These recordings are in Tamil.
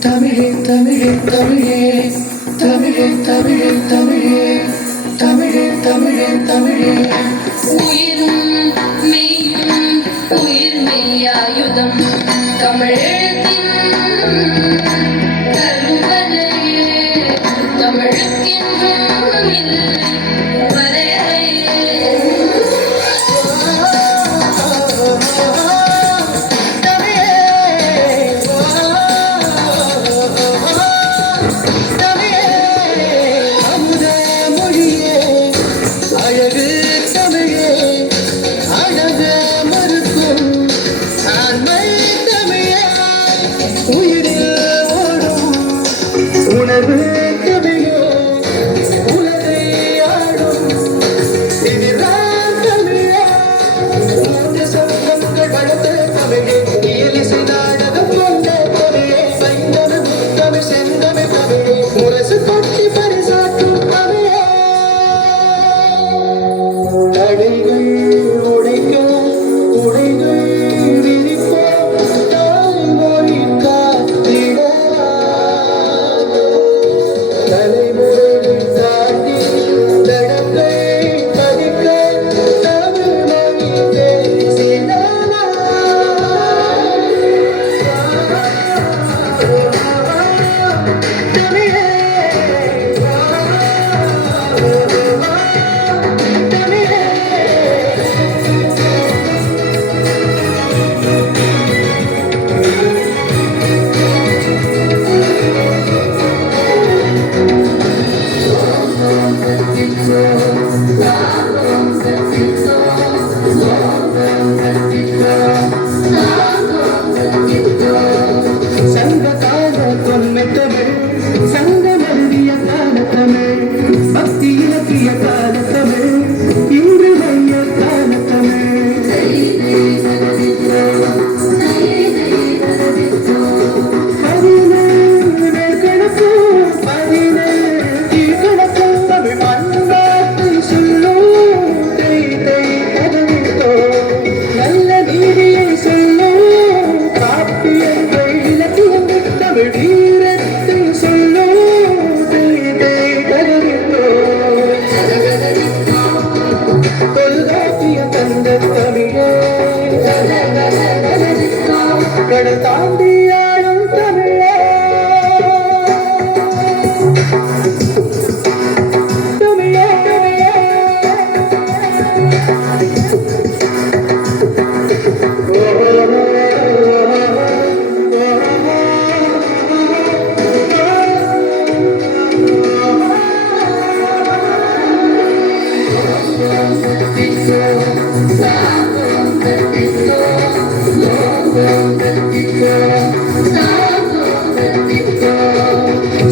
தமிழே தமிழே தமிழே. தமிழே தமிழே தமிழே. தமிழே தமிழே தமிழே. உயிரில் ஓடும் உணர்வு things that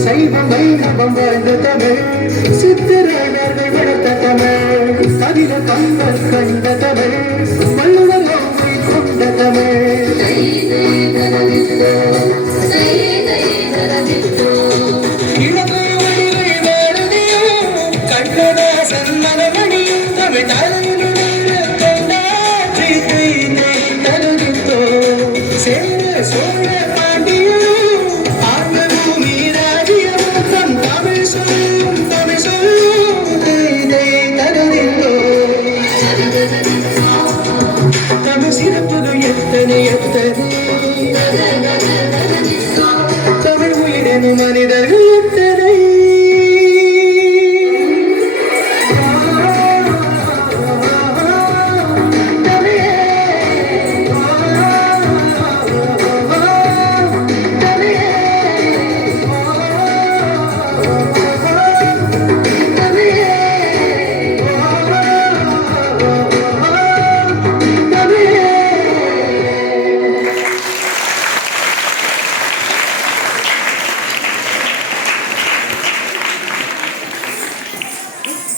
சைவம் வைணவம் வாழ்ந்த தமிழ் சித்திரர்கள் வளர்த்த தமிழ் கவித கம்பர் கண்ட தமிழ் வள்ளுவர் ஓமை கொண்ட தமிழ் இளமை வடிவை வேறுதியும் கண்ணதாசன் மனமணியும் தமிழ் சிறப்புகள் எத்தனை எத்தனை? தமிழ் உயிரினும் மனிதர்கள்